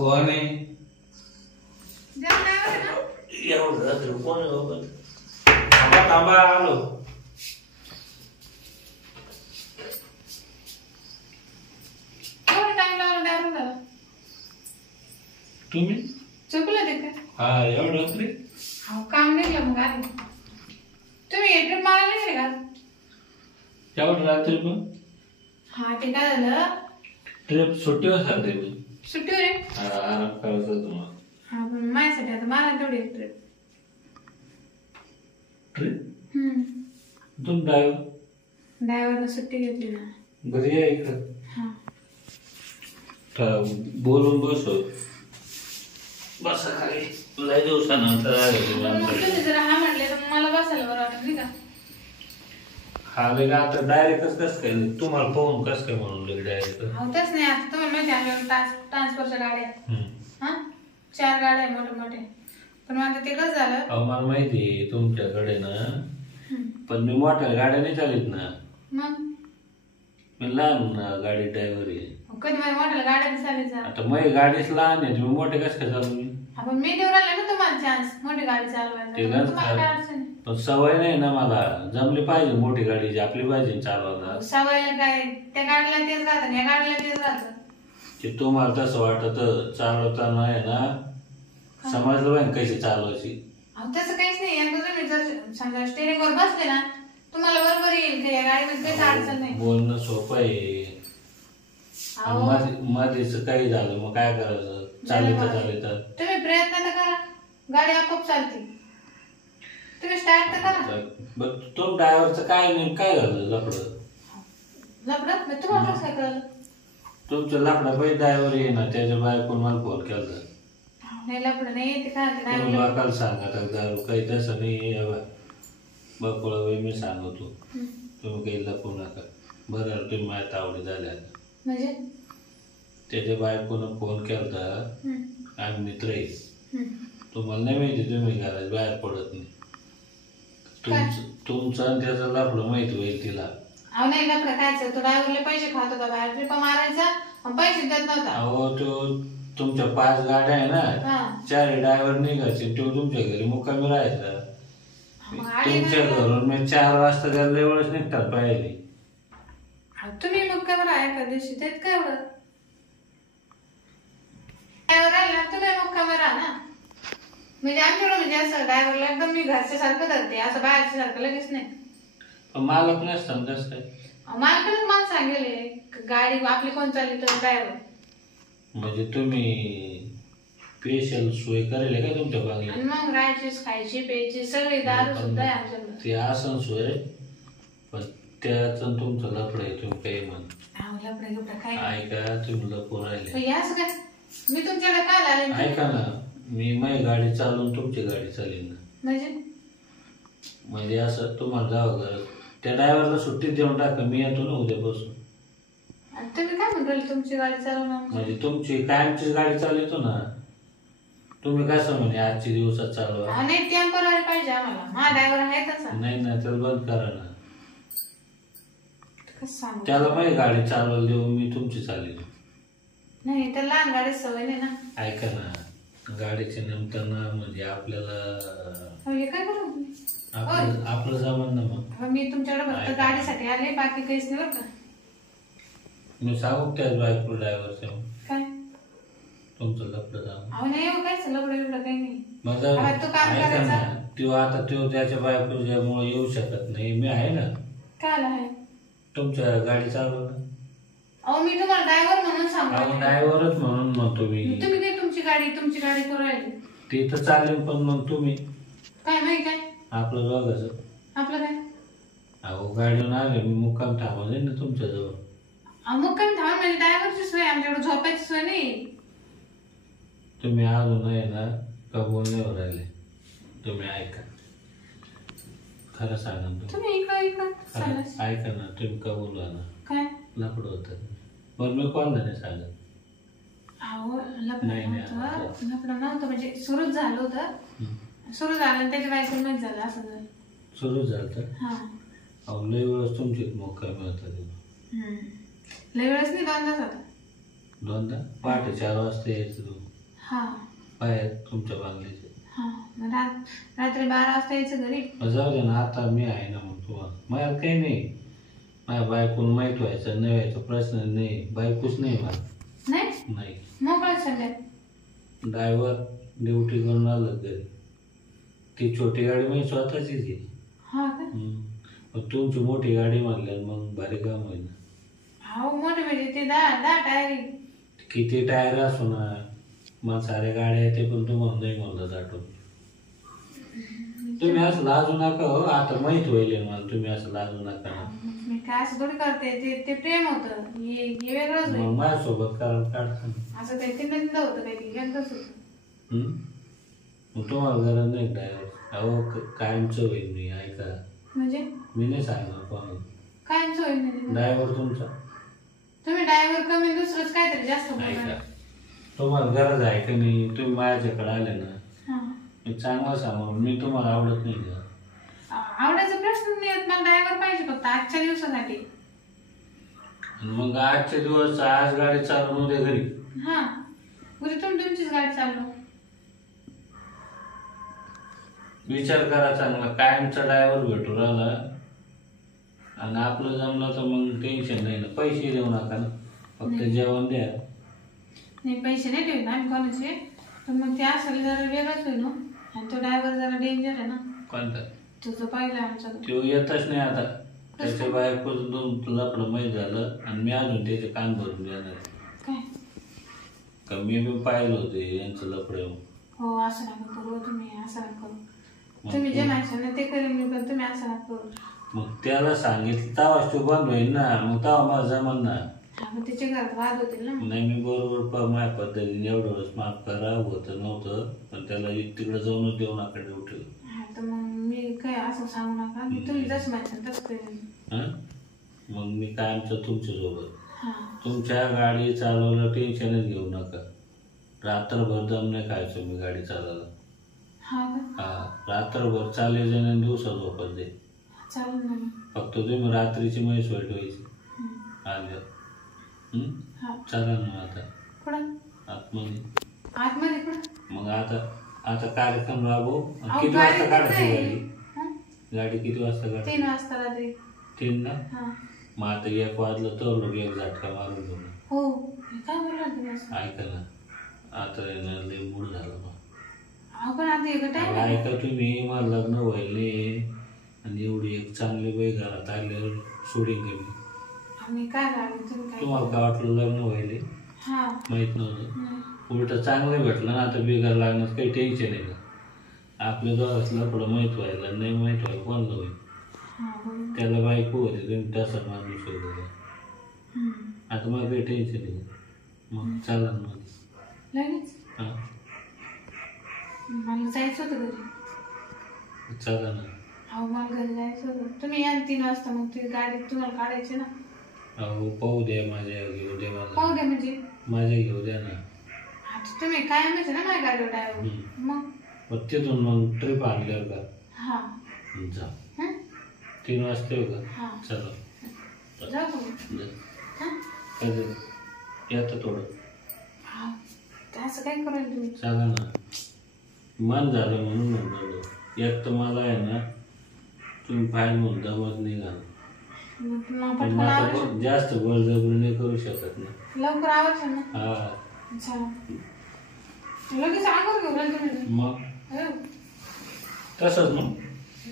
कोण आहे? जेवण आहे ना? एवढं रात्री कोण आहे बाबा? थांबा थांबा आलो. एवढा टाइम लावला डायरेक्ट झाला. तुम्ही? चुकलं ते का? हा एवढं रात्री? अहो काम निघलं मग आले. तुम्ही ट्रिप मारायला गेले का? एवढं रात्री पण? हा ते काय झालं? ट्रिप सुट्टीवर सांगते मी. सुट्टीवर आहे? आराम करायचा तुम्हाला. हा पण माझ्यासाठी आता मारा तेवढी ट्रिप. ट्रिप? हम्म. ड्रायव्हरनं सुट्टी घेतली ना. बरी आहे इकडं. हा. बोलून बसो. बस खाली. लय दिवसानंतर आले पण मग तुम्ही जरा हा म्हटले तर मला बसायला बरं वाटत नाही का? हा वेगळा आता डायरेक्टच कसं काय तुम्हाला पाहून कसं काय म्हणून डायरेक्ट? अहो तसं नाही आता तुम्हाला माहिती आहे आमच्याकडे ट्रान्सफरच्या गाड्या आहेत. हा 4 गाड्या आहेत मोठे मोठे. पण मग आता ते कसं झालं? अहो मला माहिती आहे तुमच्याकडे ना, पण मी मोठ्या गाड्या नाही चालित ना. मग मी लहान गाडी ड्रायव्हर आहे. कधी माझ्या मोठ्या गाड्या चालायचं. आता माझी गाडीच लहान आहे, तुम्ही मोठे कसं काय चालू? आपण मी देऊ राहिले ना तुम्हाला चान्स मोठी गाडी चालवायला. तुम्हाला काय अडचण आहे? पण सवय नाही ना मला. जमली पाहिजे मोठी गाडी आपली पाहिजे चालवायला. सवयला काय त्या गाडीला तेच राहतं या गाडीला तेच राहतं. ते तुम्हाला तसं वाटत चालवताना आहे ना, समजलं पाहिजे कशी चालवायची. अहो तसं काहीच नाही. एकदा तुम्ही जर समजा स्टेरिंग वर बसले ना तुम्हाला बरोबर येईल का या गाडीमध्ये काहीच अडचण नाही. बोलणं सोपं आहे. मध्येच काही झालं मग काय करायचं? चालित तुम्ही प्रयत्न तर करा, गाडी आपोआप चालते. तुम्ही स्टार्ट तर करा. तो ड्रायव्हरचं काय नाही काय झालं लफडं? लफडं तुम्हाला कसं काय कळलं? तुमच्या लफडा पाहिजे ड्रायव्हर आहे ना, त्याच्या बायकोन मला फोन केला. नाही लफडं नाही ते काय तुम्ही लोकांना सांगा काही तसं नाही. बकुळा मी सांगतो तुम्ही काही लपू नका. बरं तुम्ही माझ्या तावडी झाल्या म्हणजे त्याच्या बायकोनं फोन केला. आम्ही मित्र आहे. तुम्हाला नाही माहिती तुम्ही घरात बाहेर पडत नाही. तुमचं आणि त्याचं लफडं माहिती होईल तिला. अहो नाही लफडं खायचं. तो ड्रायव्हरला पैसे खात होता बाहेर ट्रिपा मारायचा पैसे देत नव्हता. अहो तो तुमच्या 5 गाड्या आहे ना, 4 ड्रायव्हर निघायचे. तो तुमच्या घरी मुक्कामी राहायचा. तुमच्या घरून मी 4 वाजता त्याला एवढंच निघतात पाहिजे. तुम्ही मुक्कामी राहा एका दिवशी तेच काय एवढं ड्रायव्हर राहिला तुम्ही मुक्कामी राहा ना. म्हणजे आमच्याकडं म्हणजे असं ड्रायव्हरला एकदम मी घरच्या सारखं धरते असं बाहेरच्या सारखं लगेच नाही. मालक नसतं कसं काय? मालकानेच मला सांगितले गाडी आपली कोण चालली तर ड्रायव्हर. म्हणजे तुम्ही स्पेशल सोय करेल का तुमच्या बागेत? मग राहायची खायची प्यायची सगळी दारू सुद्धा आहे आमच्याकडे. ते असं सोय पण त्याचं तुमचं लफडं आहे. तुम्ही काही म्हण ऐका तुम्ही लपून राहिले. असं काय मी तुमच्याकडे काय आले? ऐका ना, मी माझी गाडी चालवून तुमची गाडी चालेल ना. म्हणजे असं तुम्हाला जावं गरज. त्या ड्रायव्हरला सुट्टी देऊन टाका. मी येतो ना उद्यापासून. तुम्ही काय म्हणता तुमची गाडी चालवणार? म्हणजे तुमची कायमची गाडी चालवतो ना. तुम्ही कसं म्हणजे आजची दिवसात चालवा? नाही टेम्पररी पाहिजे आम्हाला. माझा ड्रायव्हर आहे तसा. नाही ना त्याला बंद करा ना. कसं त्याला माझी गाडी चालवायला देऊ मी तुमची चालेल. नाही तर लहान गाडी सवय नाही ना. ऐका ना, गाडीच्या निमित्तानं म्हणजे आपल्याला काय करू आपलं जमन ना. मग मी तुमच्याकडे फक्त गाडीसाठी आले बाकी काहीच नाही बरं का. मी सांगू त्याच बायको ड्रायव्हरच्या काय तुमचं लफडं जाऊ. अहो नाही हो काहीच लफडं बिफडं काही नाही. तू काम करायचा तो आता तो त्याच्या बायकोच्यामुळे येऊ शकत नाही. मी आहे ना. काय आहे तुमच्या गाडी चालवा ना. अहो मी तुम्हाला ड्रायव्हर म्हणून सांगतो. ड्रायव्हरच म्हणून म्हणतो मी. तुम्ही काय तुमची गाडी करू राहिली. ते तर चालेल पण मग तुम्ही काय माहिती काय आपलं बघायचं. आपलं काय? अहो गाडीवर आले मी मुक्काम थांबवले ना तुमच्याजवळ. मुक्काम थांबा म्हणजे ड्रायव्हरची सोय आमच्याकडे झोपायची सोय नाही. तुम्ही अजून आहे ना कबूल नाही राहिले. तुम्ही ऐका खरं सांगा तुम्ही ऐका ना तुम्ही कबूल व्हा ना. काय लफडं होतं बरं मी कोणाला नाही सांगत. अहो लफडं नव्हतं म्हणजे सुरूच झालं होतं. सुरू झालं त्याच्या बायकोला माहित झालं असं झालं. सुरू झालं. अहो लय वेळेस तुमची मुक्कामी होता. लय वेळेस नाही 2दा होता. 2दा पहाटे 4 वाजता यायचं. हा बाहेर तुमच्या बांगल्याचे. हा मग रात्री 12 वाजता यायचं घरी. जाऊ दे ना, आता मी आहे ना मग तुम्हाला. मला काही नाही, माझ्या बायकोला माहीत व्हायचं नाही व्हायचा प्रश्न नाही. बायकोच नाही मला. नाही मोकळा सध्या. ड्रायव्हर ड्युटी करून आलं घरी. ती छोटी गाडी मी स्वतःचीच आहे. हा का? मग तुमची मोठी गाडी म्हणल्यावर मग भारी काम होईल. हो मोठी म्हणजे ते 10 टायर. किती टायर असो ना, मग साऱ्या गाड्या येते पण तुम्हाला नाही म्हणलं दाटून. तुम्ही असं लाजू नका हो, आता माहित होईल मला. तुम्ही असं लाजू नका ना. मी काय असं थोडी करते, ते प्रेम होतं. हे वेगळंच आहे. मग माझ्यासोबत कारण काढता असं काही ते नंद होतं, काही एकदाच होतं. मग तुम्हाला गरज नाही डायरेक्ट. अहो कायमचं होईल मी. ऐका म्हणजे मी नाही सांगणार कोणाला. कायमचं होईल म्हणजे ड्रायव्हर तुमचा. तुम्ही ड्रायव्हर कमी दुसरंच काहीतरी जास्त ऐका, बोलणार. तुम्हाला गरज आहे का नाही. तुम्ही माझ्याकडे आले ना, हा मी चांगलं सांगू. मी तुम्हाला आवडत नाही का? आवडायचा प्रश्न नाही येत. मला ड्रायव्हर पाहिजे फक्त आजच्या दिवसासाठी. मग आजचे दिवस, आज गाडी चालवून उद्या घरी. हा उद्या तुमचीच गाडी चालू. विचार करा चांगला. कायमचा ड्रायव्हर भेटू राहिला आणि आपलं जमलं तर मग टेन्शन नाही ना. पैसे देऊ नका ना, फक्त जेवण द्या. नाही पैसे नाही ठेवत आम्ही कोणाचे, पण मग ते असेल जरा वेगळंच होईल. आणि तो ड्रायव्हर जरा डेंजर आहे ना. कोणता? तुझं पाहिलं आमचा. तो येतच नाही आता. त्याच्या बायकोचं लपडं माहीत झालं आणि मी अजून त्याचे कान भरून देणार. काय का मी बी पाहिलं होते यांचं लपडं. हो असं नका करू तुम्ही. असं नका करू. तुम्ही जे म्हणशाल ना ते करेन मी, पण तुम्ही असं नका करू. मग त्याला सांगितलं तेव्हाच तो बंद होईल ना. मग तेव्हा मला जमन ना. हा मग त्याच्या घरात वाद होतील ना. नाही मी बरोबर माझ्या पद्धतीने एवढंच माफ करा. होतं नव्हतं पण त्याला तिकडे जाऊनच देऊ नका ड्युटी. हा तर मग मी काय असं सांगू नका. तुम्ही जसं म्हणशाल तसं करेन. मग मी कायमचं तुमच्यासोबत. हा तुमच्या गाडी चालवायला टेन्शनच घेऊ नका. रात्रभर दम नाही खायचो मी गाडी चालवायला. हा का? हा रात्रभर चालेल आणि दिवसा झोपत दे. चालेल ना. फक्त तुम्ही रात्रीची म्हैस वाईट व्हायची आल्यावर. चला ना आता कुठं आतमध्ये. आतमध्ये कुठं? मग आता कार्यक्रम राबवू. अहो, किती गाडी वाजता किती काढायची आहे? गाडी? गाडी किती वाजता काढायची? 3 वाजता रात्री. 3 ना. हा मग आता 1 वाजलं तर लोक एक झटका मारून घेऊ. हो काय बोलला तुम्ही असं? ऐका ना, आता लय मूड झाला मग. अहो पण आता एक टाइम ऐका तुम्ही, मला लग्न व्हायले आणि एवढी एक चांगली बाई घरात आल्यावर सोडीन का मी? आम्ही काय झालं तुम्ही काय? तुम्हाला काय वाटलं लग्न व्हायले? हा माहित नव्हतं. उलट चांगलं भेटलं ना. आता बिगार लागण्यात काही टेन्शन आहे का? आपल्या दोघातलं थोडं माहीत व्हायला नाही. माहीत व्हायला कोणाला होईल? त्याला बायको होती, तुम्ही तसा माणूस होता. आता मला काही टेन्शन आहे. मग चला ना लगेच हां मला जायचं होतं घरी. चला ना. अहो मला घरी जायचं होतं. तुम्ही या 3 वाजता. मग ती गाडी तुम्हाला काढायची ना. अहो पाहू द्या, माझ्या घेऊ द्या मला. पाहू द्या म्हणजे माझ्या घेऊ द्या ना. आता तुम्ही काय माहिती ना माझ्या गाडीवर ड्रायव्हर. मग तिथून मग ट्रिप आणल्यावर का? हा जा 3 वाजता येऊ का? हा चला जाऊ काय झालं? येतं थोडं. हा असं काय करायला तुम्ही? चला ना. मन झालं म्हणून म्हणतो. एक तर मला आहे ना तुम्ही फाईल म्हणून दमत नाही घाल. मग पण पटकन आता आवडशील. जास्त बळजबरी नाही करू शकत ना. लवकर आवडशील ना. हा चालेल. लगेच आंघोळ घेऊ राहिले तुम्ही. मग हो. तसंच मग.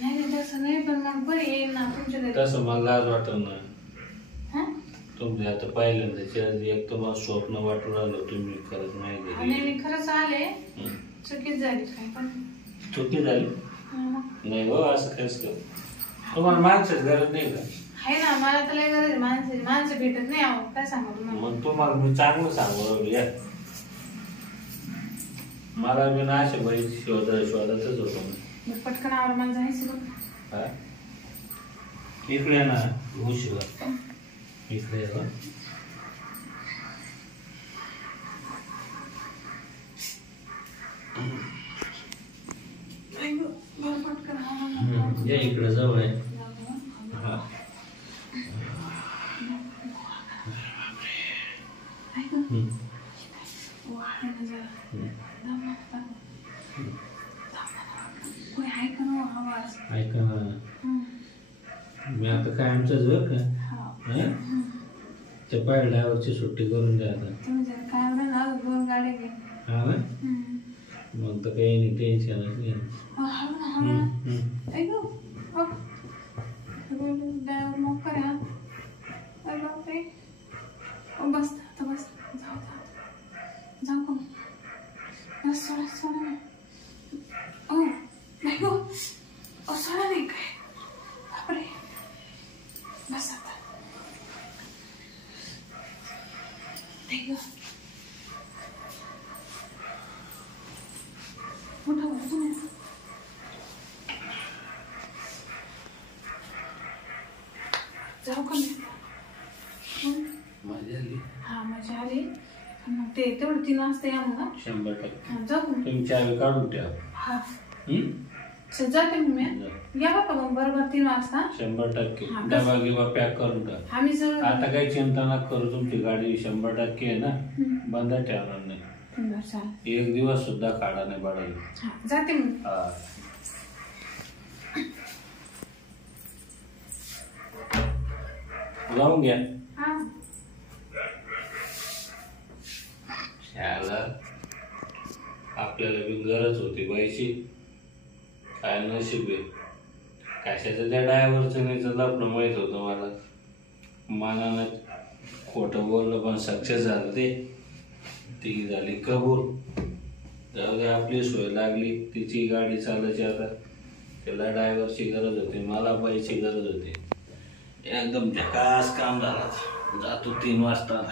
नाही नाही तसं नाही, पण मग बरी येईल ना तुमच्या घरी. तसं मला लाज वाटत ना. हा तुम्ही आता पहिल्यांदा एक तर मला स्वप्न वाटून राहिलं तुम्ही खरंच नाही नाही मी खरंच आले. चुकीच झाली काय पण. चुकी झाली नाही हो. असं काहीच कर. तुम्हाला माणसाची गरज नाही का? आहे ना. मला तर लय गरज आहे माणसाची. माणसं भेटत नाही. आहो काय सांगू तुम्हाला. मग तुम्हाला मी चांगलं सांगू राहिलो. या मला बी ना अशा बाई शोधातच होतो. पटकन आवर मला जायचं. हा इकडे ना उशिरा. इकडे या इकडे जवळ आहे. हा ऐक ऐका ना, मी आता कायमचंच बरं का. हं? त्या पहिल्या ड्रायव्हरची सुट्टी करून द्या आता. काय म्हणा ना 2 गाड्या घे. हा ना, मग तर काही नाही, टेन्शनच नाही. ड्रायव्हर मग करा. बस आता बस, जाऊ का बस, सोडा ना. नाही गो, सोडा नाही काय, बापरे. बस आता नाही गो, जाऊ का मजा आली. हा मजा आली. मग ते तेवढं 3 वाजता या मग. 100% जाऊ तुम्ही चावी काढून ठेवा. हा जाते मग मी. या बाबा मग बरोबर 3 वाजता. 100% डबा गिबा पॅक करून टाक. आम्ही जर आता काही चिंता नका करू, तुमची गाडी 100% आहे ना, बंद ठेवणार नाही. बरं चालेल. 1 दिवस सुद्धा काढा नाही पडेल. जाते मग. हा जाऊन घ्या. शाला आपल्याला बी गरज होती बाईची. काय नशीब आहे, कशाचं त्या ड्रायव्हरचं नाही तर लपणं माहीत होतं मला. मनानं खोटं बोललं पण सक्सेस झालं ते. ती झाली कबूल. जाऊ दे, आपली सोय लागली. तिची गाडी चालायची आता. त्याला ड्रायव्हरची गरज होती, मला बाईची गरज होती. एकदम झकास काम झालं. जातो 3 वाजता.